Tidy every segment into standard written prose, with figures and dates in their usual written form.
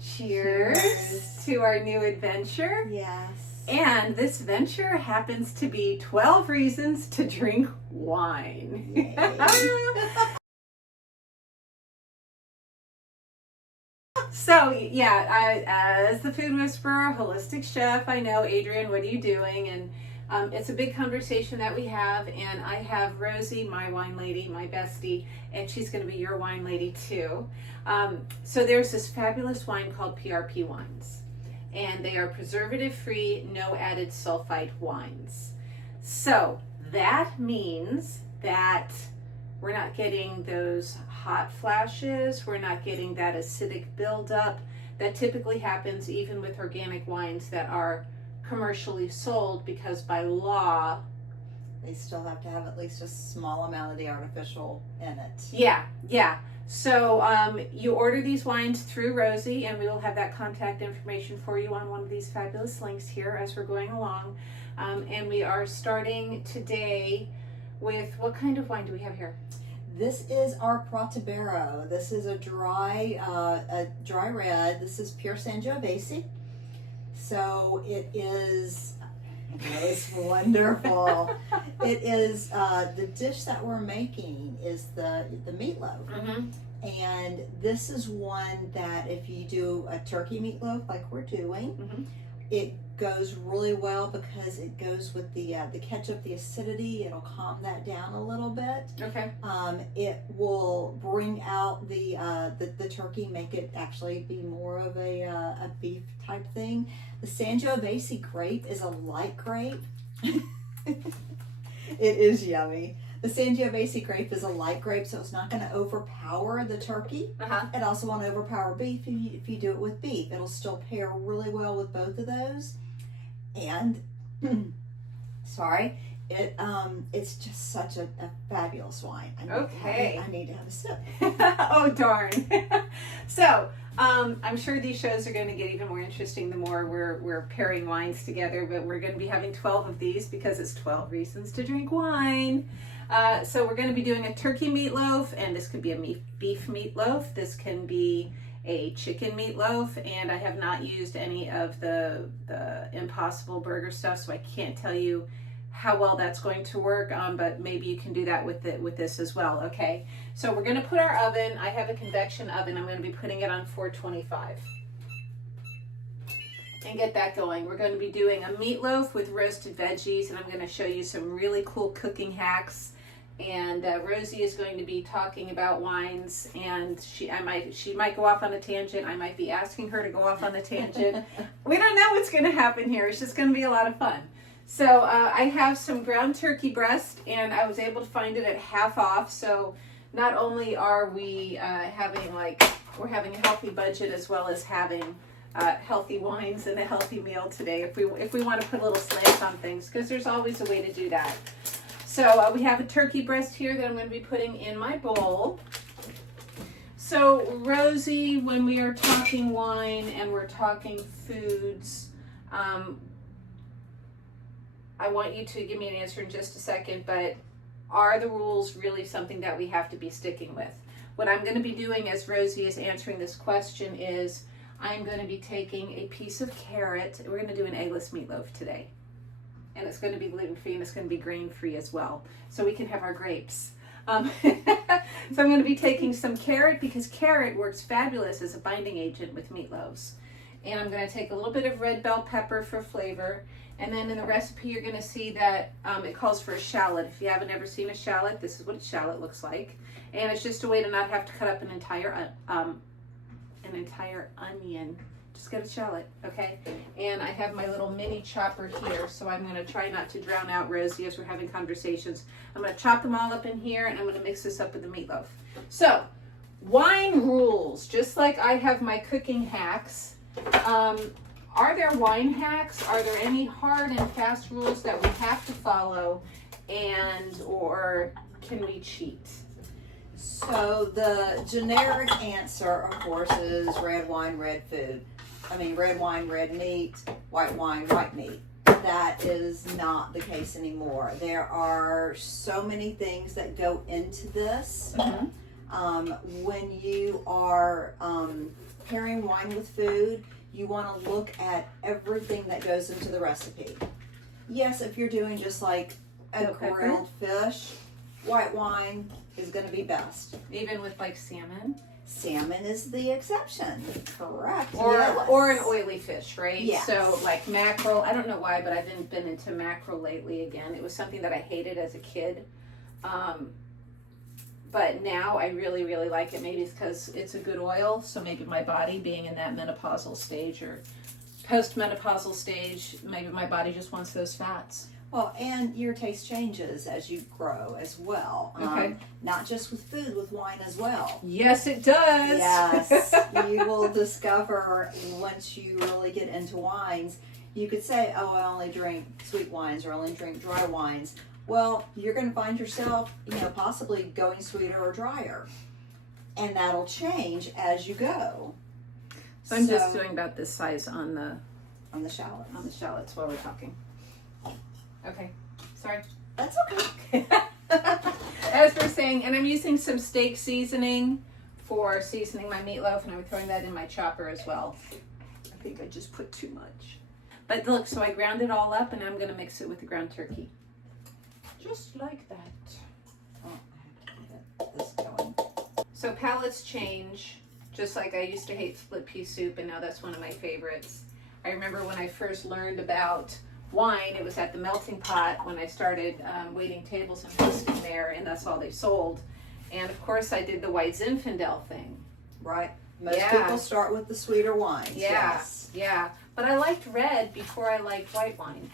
Cheers to our new adventure. Yes. And this venture happens to be 12 reasons to drink wine. So, yeah, as the food whisperer, holistic chef, I know, Adrienne, what are you doing? And it's a big conversation that we have. And I have Rosie, my wine lady, my bestie, and she's going to be your wine lady too. So there's this fabulous wine called PRP wines. And they are preservative-free, no added sulfite wines. So that means that we're not getting those hot flashes. We're not getting that acidic buildup that typically happens even with organic wines that are commercially sold, because by law, they still have to have at least a small amount of the artificial in it. Yeah. So you order these wines through Rosie, and we will have that contact information for you on one of these fabulous links here as we're going along. And we are starting today with, what kind of wine do we have here? This is our Pratabero. This is a dry red. This is pure Sangiovese. So it is, it's wonderful. It is, the dish that we're making is the meatloaf. Mm-hmm. And this is one that if you do a turkey meatloaf like we're doing, Mm-hmm. it goes really well because it goes with the ketchup, the acidity. It'll calm that down a little bit. Okay. It will bring out the turkey, make it actually be more of a beef type thing. The Sangiovese grape is a light grape. It is yummy. The Sangiovese grape is a light grape, so it's not going to overpower the turkey. Uh-huh. It also won't overpower beef if you do it with beef. It'll still pair really well with both of those. And, sorry, it's just such a fabulous wine. I need to have a sip. Oh, darn. So, I'm sure these shows are going to get even more interesting the more we're pairing wines together, but we're going to be having 12 of these because it's 12 reasons to drink wine. So we're going to be doing a turkey meatloaf, and this could be a beef meatloaf. This can be a chicken meatloaf, and I have not used any of the Impossible Burger stuff, so I can't tell you how well that's going to work, but maybe you can do that with this as well. Okay, so we're going to put our oven. I have a convection oven. I'm going to be putting it on 425 and get that going. We're going to be doing a meatloaf with roasted veggies, and I'm going to show you some really cool cooking hacks. And Rosie is going to be talking about wines, and she might go off on a tangent. I might be asking her to go off on a tangent. We don't know what's going to happen here. It's just going to be a lot of fun. So I have some ground turkey breast, and I was able to find it at half off. So not only are we we're having a healthy budget, as well as having healthy wines and a healthy meal today, if we want to put a little slant on things, because there's always a way to do that. So we have a turkey breast here that I'm going to be putting in my bowl. So Rosie, when we are talking wine and we're talking foods, I want you to give me an answer in just a second, but are the rules really something that we have to be sticking with? What I'm going to be doing as Rosie is answering this question is I'm going to be taking a piece of carrot. We're going to do an eggless meatloaf today. And it's going to be gluten-free, and it's going to be grain-free as well. So we can have our grapes. So I'm going to be taking some carrot, because carrot works fabulous as a binding agent with meatloaves. And I'm going to take a little bit of red bell pepper for flavor. And then in the recipe, you're going to see that it calls for a shallot. If you haven't ever seen a shallot, this is what a shallot looks like. And it's just a way to not have to cut up an entire onion. Just get a shallot, okay? And I have my little mini chopper here, so I'm going to try not to drown out Rosie as we're having conversations. I'm going to chop them all up in here, and I'm going to mix this up with the meatloaf. So, wine rules. Just like I have my cooking hacks, are there wine hacks? Are there any hard and fast rules that we have to follow, or can we cheat? So the generic answer, of course, is red wine, red food. Red wine, red meat, white wine, white meat. That is not the case anymore. There are so many things that go into this. Mm-hmm. When you are pairing wine with food, you want to look at everything that goes into the recipe. Yes, if you're doing just like a grilled fish, white wine is going to be best. Even with like salmon? Salmon is the exception. Correct. Or an oily fish, right? Yes. So like mackerel, I don't know why, but I've been into mackerel lately again. It was something that I hated as a kid. But now I really, really like it. Maybe it's because it's a good oil. So maybe my body being in that menopausal stage or post-menopausal stage, maybe my body just wants those fats. Well, and your taste changes as you grow as well. Okay. Not just with food, with wine as well. Yes, it does. Yes. You will discover once you really get into wines, you could say, oh, I only drink sweet wines or I only drink dry wines. Well, you're going to find yourself, possibly going sweeter or drier. And that'll change as you go. So I'm just doing about this size on the shallots. On the shallots while we're talking. Okay, sorry. That's okay. As we're saying, and I'm using some steak seasoning for seasoning my meatloaf, and I'm throwing that in my chopper as well. I think I just put too much. But look, so I ground it all up, and I'm going to mix it with the ground turkey. Just like that. Oh, I have to get this going. So palates change, just like I used to hate split pea soup, and now that's one of my favorites. I remember when I first learned about wine, it was at the Melting Pot when I started waiting tables and hosting there, and that's all they sold. And of course I did the white Zinfandel thing. Right. Most people start with the sweeter wines. Yeah, yes. Yeah. But I liked red before I liked white wine.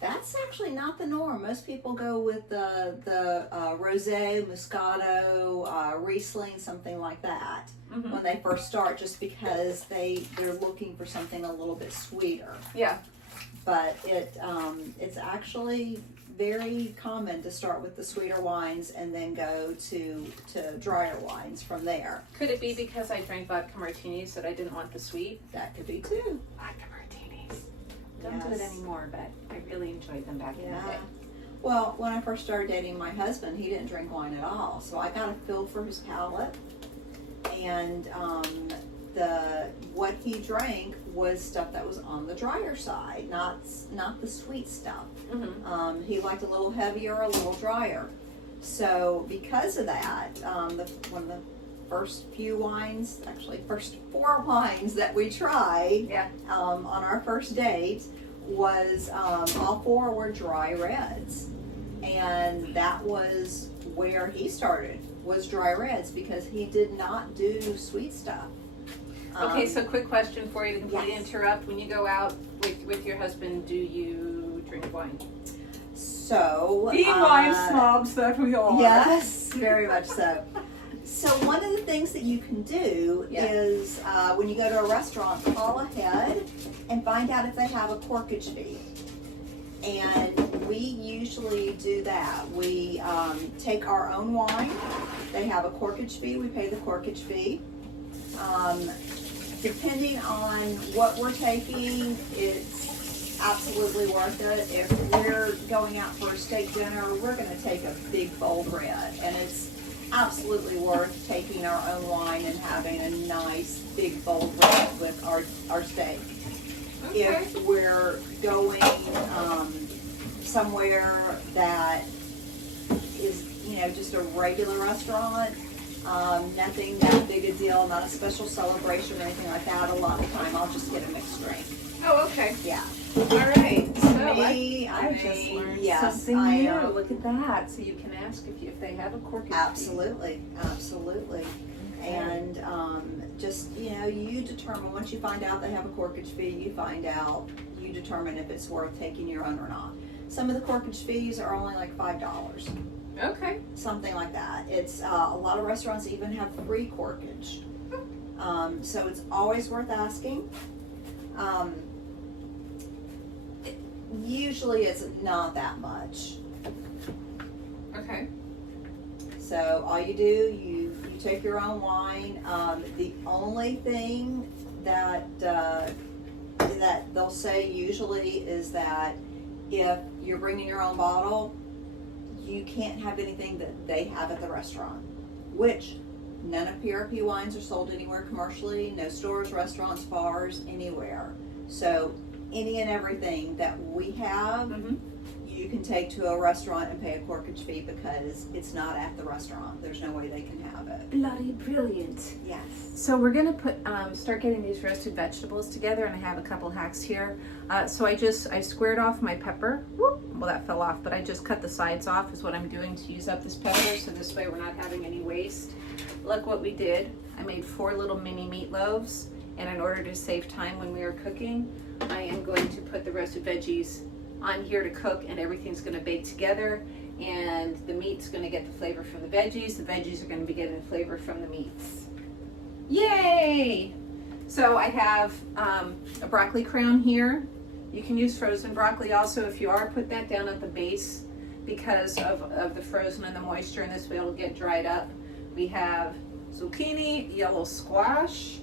That's actually not the norm. Most people go with the Rosé, Moscato, Riesling, something like that when they first start, just because they're looking for something a little bit sweeter. Yeah. But it's actually very common to start with the sweeter wines and then go to drier wines from there. Could it be because I drank vodka martinis that I didn't want the sweet? That could be too. Vodka martinis. Don't do it anymore, but I really enjoyed them back in the day. Well, when I first started dating my husband, he didn't drink wine at all. So I got a feel for his palate. And what he drank was stuff that was on the drier side, not the sweet stuff. Mm-hmm. He liked a little heavier, a little drier. So because of that, one of the first few wines, actually first 4 wines that we tried on our first date was all 4 were dry reds. And that was where he started, was dry reds, because he did not do sweet stuff. Okay, so quick question for you to completely interrupt. When you go out with your husband, do you drink wine? So Being wine snobs that we are. Yes, very much so. So one of the things that you can do is when you go to a restaurant, call ahead and find out if they have a corkage fee. And we usually do that. We take our own wine. They have a corkage fee. We pay the corkage fee. Depending on what we're taking, it's absolutely worth it. If we're going out for a steak dinner, we're going to take a big bold red, and it's absolutely worth taking our own wine and having a nice big bold red with our steak. Okay. If we're going somewhere that is, just a regular restaurant, nothing that big a deal, not a special celebration or anything like that, a lot of the time I'll just get a mixed drink. Oh, okay. Yeah. All right. So I just learned yes, something I new. Look at that. So you can ask if they have a corkage fee. Absolutely. Okay. And just, you determine, once you find out they have a corkage fee, you determine if it's worth taking your own or not. Some of the corkage fees are only like $5. Okay. Something like that. It's a lot of restaurants even have free corkage. So it's always worth asking. Usually it's not that much. Okay. So all you do, you take your own wine. The only thing that they'll say usually is that if you're bringing your own bottle, you can't have anything that they have at the restaurant, which None of PRP wines are sold anywhere commercially, no stores, restaurants, bars, anywhere. So any and everything that we have, you can take to a restaurant and pay a corkage fee because it's not at the restaurant. There's no way they can have it. Bloody brilliant. Yes. So we're gonna put start getting these roasted vegetables together, and I have a couple hacks here. So I squared off my pepper. Whoop, well, that fell off, but I just cut the sides off is what I'm doing to use up this pepper, so this way we're not having any waste. Look what we did. I made 4 little mini meatloaves, and in order to save time when we are cooking, I am going to put the roasted veggies on here to cook, and everything's going to bake together, and the meat's going to get the flavor from the veggies are going to be getting the flavor from the meats. Yay! So I have a broccoli crown here. You can use frozen broccoli also if you are. Put that down at the base because of the frozen and the moisture, and this way it'll get dried up. We have zucchini, yellow squash,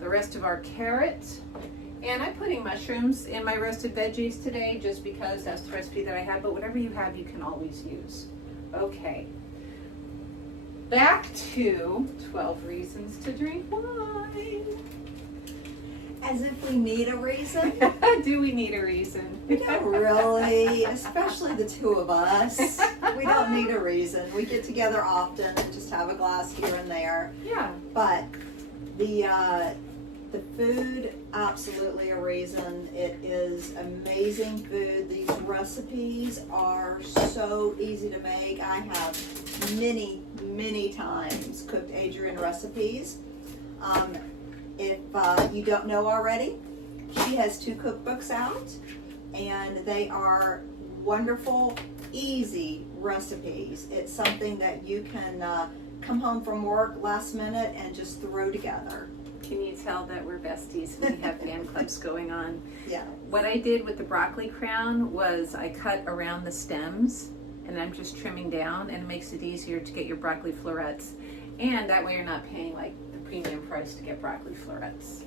the rest of our carrot. And I'm putting mushrooms in my roasted veggies today just because that's the recipe that I have, but whatever you have, you can always use. Okay. Back to 12 reasons to drink wine. As if we need a reason. Do we need a reason? We don't really, especially the two of us. We don't need a reason. We get together often and just have a glass here and there. Yeah. But the food, absolutely a reason. It is amazing food. These recipes are so easy to make. I have many times cooked Adrienne recipes. If you don't know already, she has 2 cookbooks out, and they are wonderful, easy recipes. It's something that you can come home from work last minute and just throw together. Can you tell that we're besties and we have fan clubs going on? Yeah. What I did with the broccoli crown was I cut around the stems, and I'm just trimming down, and it makes it easier to get your broccoli florets. And that way you're not paying like the premium price to get broccoli florets.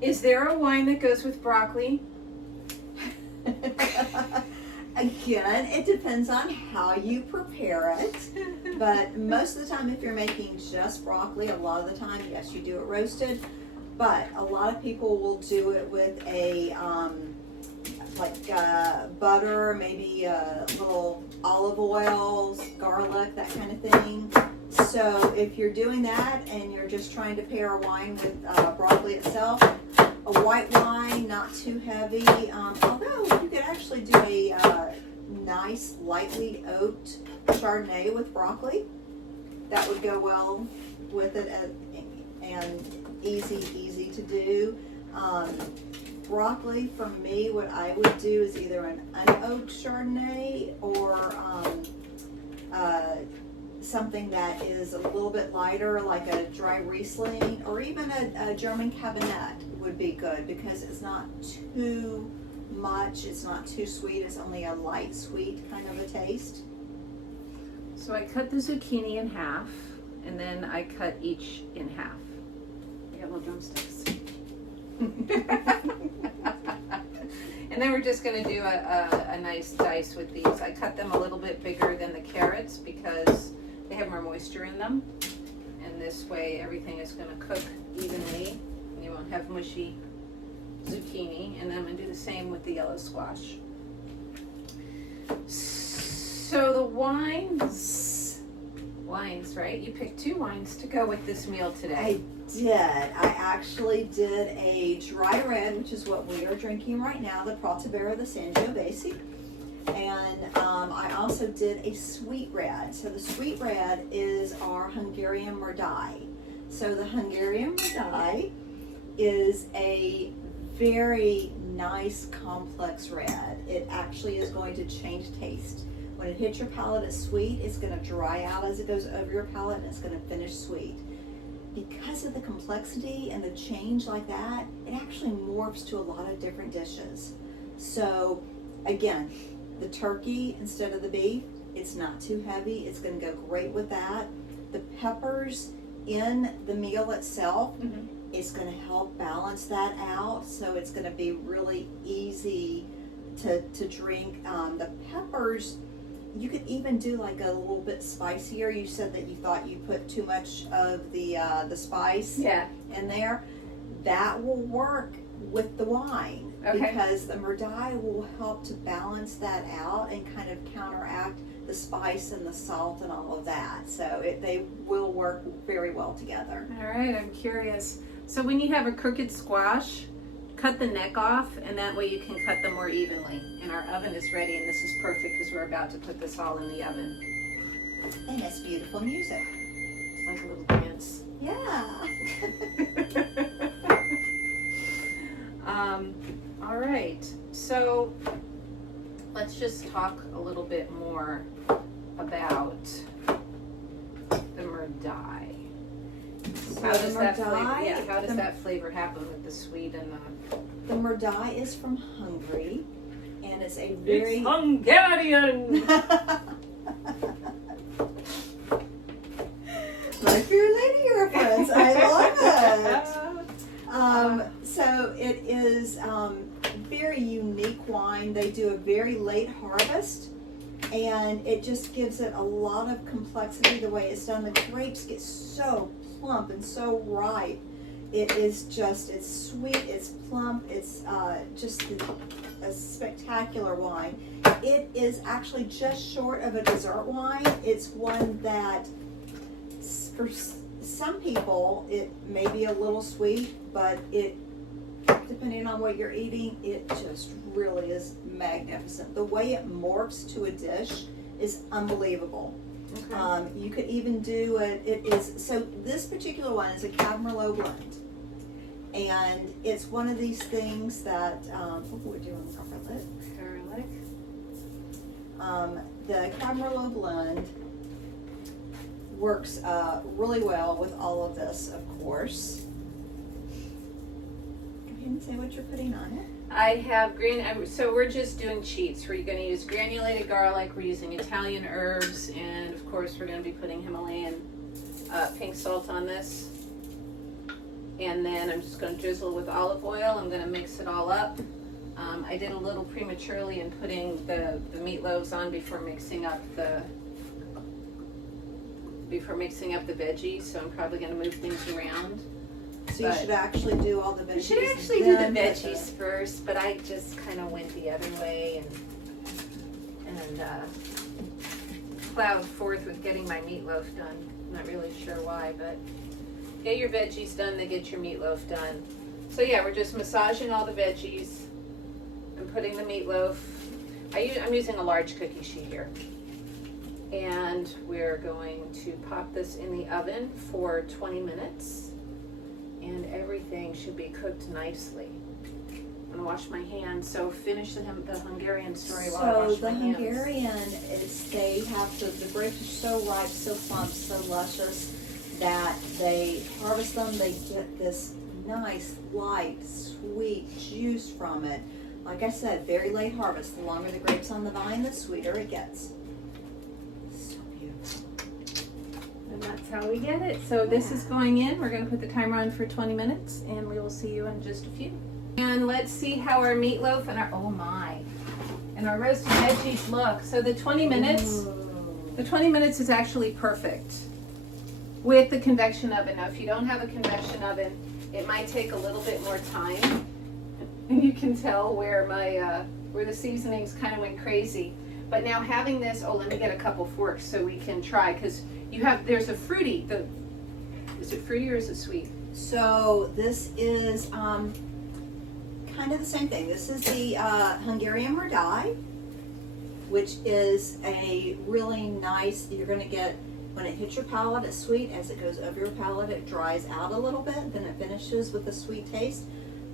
Is there a wine that goes with broccoli? Again, it depends on how you prepare it. But most of the time, if you're making just broccoli, a lot of the time, yes, you do it roasted. But a lot of people will do it with a butter, maybe a little olive oil, garlic, that kind of thing. So if you're doing that and you're just trying to pair a wine with broccoli itself, a white wine, not too heavy. Although you could actually do a nice, lightly oaked Chardonnay with broccoli. That would go well with it, and easy to do. Broccoli, for me, what I would do is either an unoaked Chardonnay or something that is a little bit lighter, like a dry Riesling, or even a German Cabernet would be good because it's not too much, it's not too sweet, it's only a light sweet kind of a taste. So I cut the zucchini in half, and then I cut each in half. I got little drumsticks. And then we're just going to do a nice dice with these. I cut them a little bit bigger than the carrots because they have more moisture in them. And this way everything is going to cook evenly. And you won't have mushy zucchini. And then I'm going to do the same with the yellow squash. So the wines, right? You picked 2 wines to go with this meal today. I did. I actually did a dry red, which is what we are drinking right now, the Pratovera, the Sangiovese. And I also did a sweet red. So the sweet red is our Hungarian Merdei. So the Hungarian Merdei is a very nice, complex red. It actually is going to change taste. When it hits your palate, it's sweet. It's going to dry out as it goes over your palate, and it's going to finish sweet. Because of the complexity and the change like that, it actually morphs to a lot of different dishes. So again, the turkey instead of the beef, it's not too heavy. It's going to go great with that. The peppers in the meal itself is going to help balance that out. So it's going to be really easy to drink. The peppers, you could even do like a little bit spicier. You said that you thought you put too much of the spice in there. That will work with the wine because the Merdei will help to balance that out and kind of counteract the spice and the salt and all of that. So they will work very well together. All right, I'm curious. So when you have a crooked squash, cut the neck off, and that way you can cut them more evenly. And our oven is ready, and this is perfect because we're about to put this all in the oven. And it's beautiful music. It's like a little dance. Yeah. All right, so let's just talk a little bit more about the Merdei. How does that flavor? Yeah, how does that flavor happen with the sweet and the Merdei is from Hungary, and it's a very Hungarian. Like your lady reference, I love it. So it is very unique wine. They do a very late harvest, and it just gives it a lot of complexity the way it's done. The grapes get so plump and so ripe. It is just, it's sweet, it's plump, it's just a spectacular wine. It is actually just short of a dessert wine. It's one that, for some people, it may be a little sweet, but it, depending on what you're eating, it just really is magnificent. The way it morphs to a dish is unbelievable. Okay. You could even do so this particular one is a Cab Merlot blend. And it's one of these things that, we're doing paralytic. The Cab Merlot blend works really well with all of this, of course. Go ahead and say what you're putting on it. I have so we're just doing cheats. We're going to use granulated garlic, we're using Italian herbs, and of course we're going to be putting Himalayan pink salt on this. And then I'm just going to drizzle with olive oil. I'm going to mix it all up. I did a little prematurely in putting the meatloaves on before mixing up the veggies, so I'm probably going to move things around. So you should actually do all the veggies. You should actually do the veggies first, but I just kind of went the other way and plowed forth with getting my meatloaf done. I'm not really sure why, but get your veggies done, then get your meatloaf done. So yeah, we're just massaging all the veggies. I'm putting the meatloaf. I'm using a large cookie sheet here. And we're going to pop this in the oven for 20 minutes. And everything should be cooked nicely. I'm going to wash my hands. So finish the Hungarian story while I wash my hands. So the Hungarian is they have the grapes are so ripe, so plump, so luscious that they harvest them. They get this nice, light, sweet juice from it. Like I said, very late harvest. The longer the grapes on the vine, the sweeter it gets. So beautiful. And that's how we get it. So this is going in. We're going to put the timer on for 20 minutes, and we will see you in just a few. And let's see how our meatloaf and our roasted veggies look. So the 20 minutes is actually perfect with the convection oven. Now, if you don't have a convection oven, it might take a little bit more time. And you can tell where where the seasonings kind of went crazy. But now having this, let me get a couple forks so we can try, because there's a fruity, is it fruity or is it sweet? So this is kind of the same thing. This is the Hungarian Merdei, which is a really nice, you're going to get, when it hits your palate, it's sweet. As it goes over your palate, it dries out a little bit. Then it finishes with a sweet taste.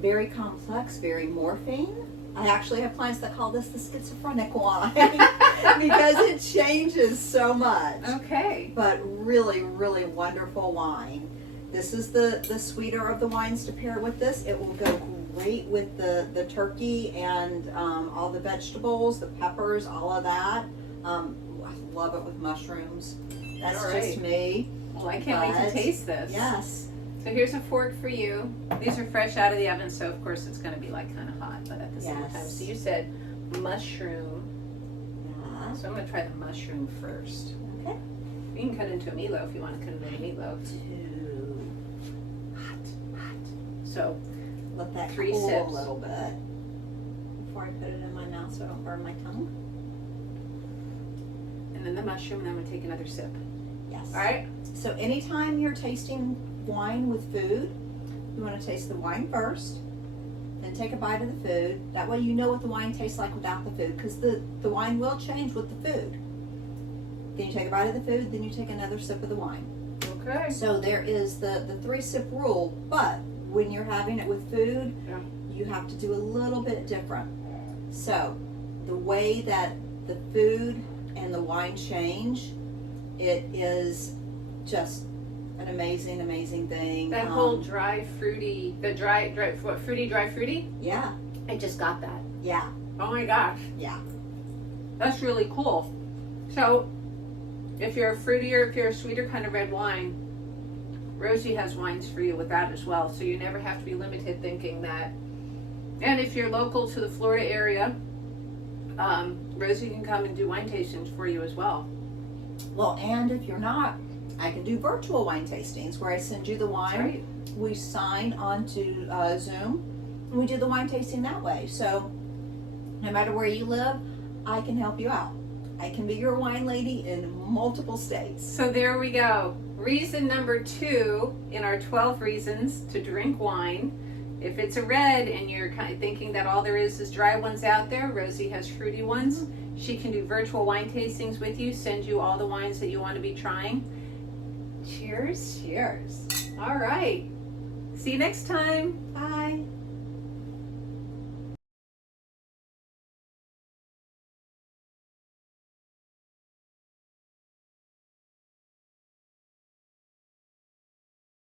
Very complex, very morphine. I actually have clients that call this the schizophrenic wine because it changes so much. Okay. But really, really wonderful wine. This is the sweeter of the wines to pair with this. It will go great with the turkey and all the vegetables, the peppers, all of that. I love it with mushrooms. That's just me. Well, I can't wait to taste this. Yes. So here's a fork for you. These are fresh out of the oven, so of course it's going to be like kind of hot, but at the same time. So you said mushroom. So I'm going to try the mushroom first. Okay. You can cut into a meatloaf if you want to cut into a meatloaf. Too Hot. So let that 3 cool sips. a little bit before I put it in my mouth so I don't burn my tongue. And then the mushroom, and then I'm going to take another sip. Yes. All right? So anytime you're tasting wine with food, you want to taste the wine first, then take a bite of the food. That way you know what the wine tastes like without the food, because the wine will change with the food. Then you take a bite of the food, then you take another sip of the wine. Okay. So there is the 3-sip rule, but when you're having it with food, Yeah. you have to do a little bit different. So the way that the food and the wine change, it is just an amazing, amazing thing. That whole dry, fruity, fruity? Yeah, I just got that. yeah, Oh my gosh. yeah. That's really cool. So, if you're a fruitier, if you're a sweeter kind of red wine, Rosie has wines for you with that as well. So you never have to be limited thinking that. And if you're local to the Florida area, Rosie can come and do wine tastings for you as well. Well, and if you're not, I can do virtual wine tastings where I send you the wine. Right. We sign onto Zoom, and we do the wine tasting that way. So no matter where you live, I can help you out. I can be your wine lady in multiple states. So there we go. Reason number 2 in our 12 reasons to drink wine. If it's a red and you're kind of thinking that all there is dry ones out there, Rosie has fruity ones. She can do virtual wine tastings with you, send you all the wines that you want to be trying. Cheers. Cheers. All right. See you next time. Bye.